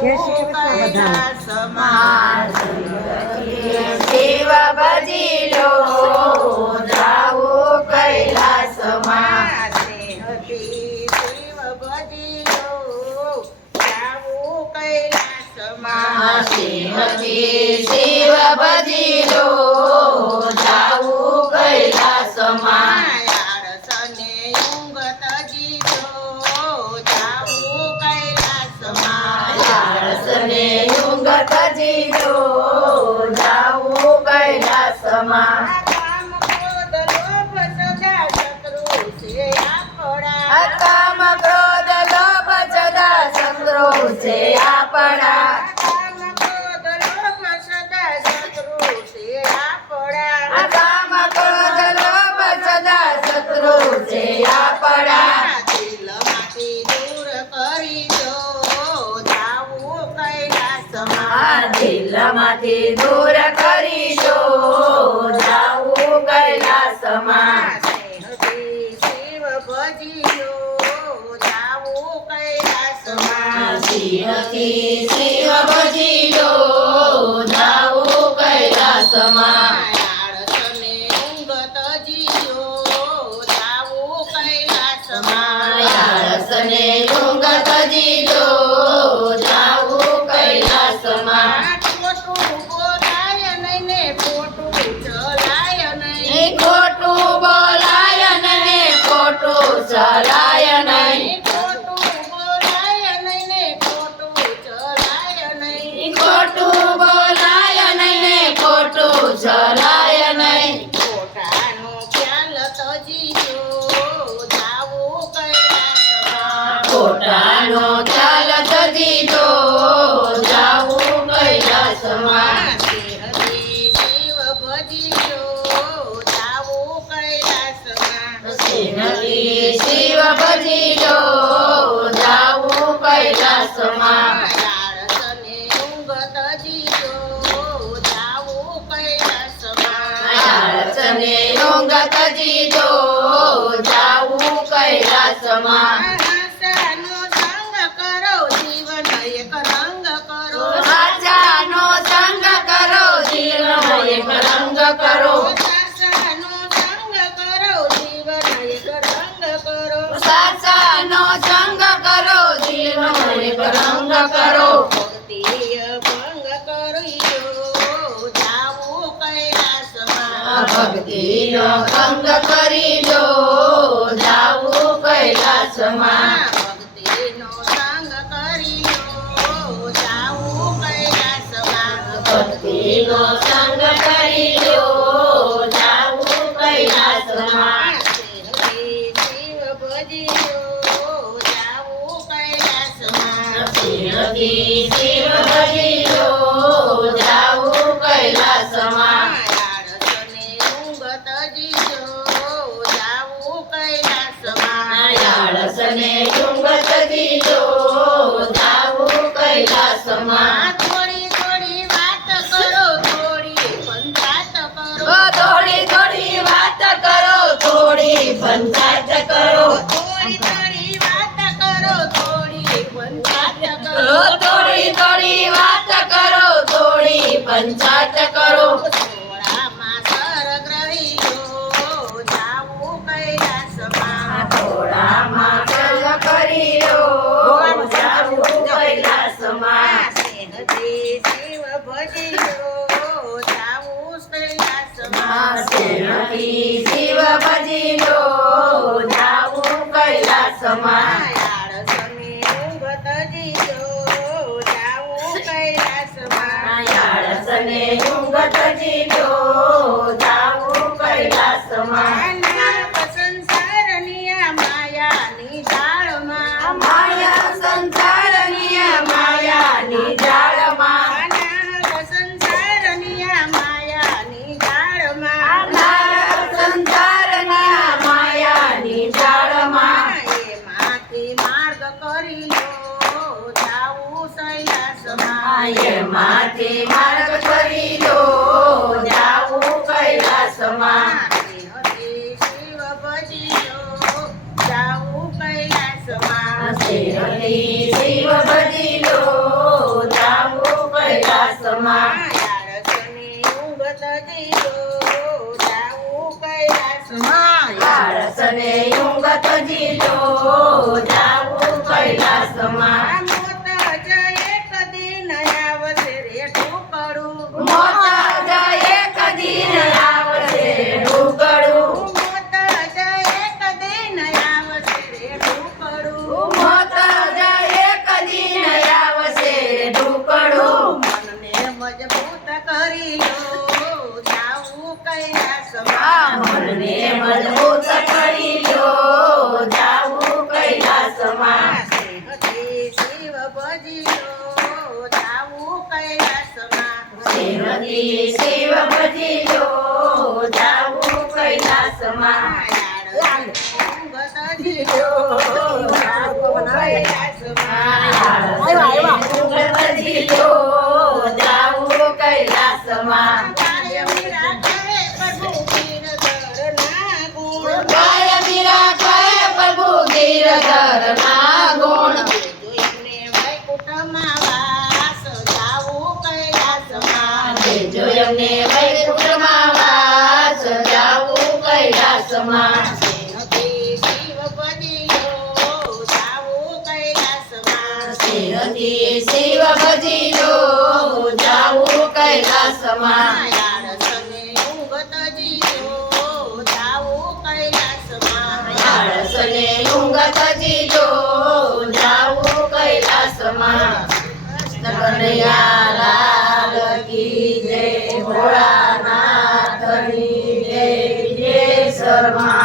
જાવું કૈલાસમાં શિવ ભજી લો જાવું કૈલાસમાં શિવ ભજી લો જાવું કૈલાસમાં શિવ ભજી લો જાવું કૈલાસમાં આળસને ઊંઘ તજી લો જાવું કૈલાસમાં આળસને ઊંઘ તજી લો જાવું કૈલાસમાં કામ ક્રોધ લોભ સદા શત્રુ છે આપણા કામ ક્રોધ લોભ સદા શત્રુ છે આપણા કામ ક્રોધ લોભ સદા શત્રુ છે આપણા કામ ક્રોધ લોભ સદા શત્રુ છે આપણા દિલમાંથી દૂર કરી દો જાવું કૈલાસમાં દિલમાંથી દૂર કરી દો જાવું કૈલાસમાં શિવ ભજીયો જાવું કૈલાસમાં શિવથી શિવ ભજી લો જાવું કૈલાસમાં આળસને ઊંઘ તજીયો જાવું કૈલાસમાં આળસને ઊંઘ તજી લો જાવું કૈલાસમાં ખોટું બોલાય નહીં ને ખોટું ચલાય નહીં ખોટું બોલાય ને ખોટું ચલાય નહીં ખોટું બોલાય નહીં ને ખોટું ચલાય નહીં ખોટું બોલાય નહીં ને ખોટું ચલાય નહીં ખોટાનો ખ્યાલ તજીયો જાવું કૈલાસમાં ખોટાનો ચાલ તજી લો જાવું કૈલાસમાં શિવ ભજીયો જાવું કૈલાસમાં શિવથી શિવ ભજી લો જાવું કૈલાસમાં આળસને ઊંઘ તજીયો જાવું કૈલાસમાં આળસને ઊંઘ તજી લો જાવું કૈલાસમાં આશાનો સંગ કરો જીવન એક રંગ કરો સાચાનો સંગ કરો જીવનો એક રંગ કરો આશાનો સંગ કરો જીવન એક રંગ કરો સાચાનો સંગ કરો જીવનો એક રંગ કરો ભક્તિય ભંગ કર્યો જાવું કૈલાસમાં ભક્તિનો ભંગ કરી લો જાવું કૈલાસમાં ભક્તિનો સંગ કર્યો જાવું કૈલાસમાં ભક્તિનો સંગ કરી લો જાવું કૈલાસમાં શિવ ભજીયો જાવું કૈલાસમાં શિવથી શિવ ભજી લો જાવું કૈલાસમાં આળસને ઊંઘ તજીયો જાવું કૈલાસમાં આળસને ઊંઘ તજી લો જાવું કૈલાસમાં થોડી થોડી વાત કરો થોડી પંચાયત કરો થોડી થોડી વાત કરો થોડી પંચાયત કરો થોડી થોડી વાત કરો થોડી પંચાયત કરો થોડી થોડી વાત કરો થોડી પંચાયત કરો થોડામાં સરગ્રહીઓ જાવું કૈલાસમાં થોડામાં ચલ કરી લો જાવું કૈલાસમાં શિવ ભજીયો જાવું કૈલાસમાં શિવથી શિવ ભજી લો જાવું કૈલાસમાં આળસને ઊંઘ તજીયો જાવું કૈલાસમાં આળસને ઊંઘ તજી લો જાવું કૈલાસમાં સંસારની આ માયાની જાળમાં માયા સંસારની માયાની જાળમાં સંસારની આ માયાની જાળમાં સંસારની માયાની જાળમાં એમાંથી માર્ગ કરી લો જાવું કૈલાસમાં એમાંથી માર્ગ કરી લો જાવું કૈલાસમાં શિવ ભજીયો જાવું કૈલાસમાં શિવ ભજી લો કૈલાસમાં યાળસની ઊંઘ તજીલો જાવું કૈલાસમાં આળસને ઊંઘ તજીલો જાવું કૈલાસમાં મોત જય કદી ન આવશે રે ઢોકળું મોત જય કદી ન આવશે ઢોકળું મોત જય કદી ન આવશે રે ઢોકળું મોત જય કદી ન આવશે ઢોકળું મનને મજબૂત કરી લો જાવું કૈલાસમાં મનને મજબૂત કરી લો જાવું કૈલાસમાં સ્નેહથી શિવ ભજી લો જાવું કૈલાસમાં શ્રીમતી શિવ ભજી લો જાવું કૈલાસમાં ભજી લો જાવું કૈલાસમાં ગાય મીરા કહે પ્રભુ ગિરધરના ગુણ જો એમને વૈકુંઠમાં વાસ જાવું કૈલાસમાં શ્રીમતી શિવ ભજી લો જાવું કૈલાસમાં આળસને ઊંઘ તજીલો જાવું કૈલાસમાં કૃષ્ણ કનૈયા લાલ કી જય ભોળાનાથની જય જય શર્મા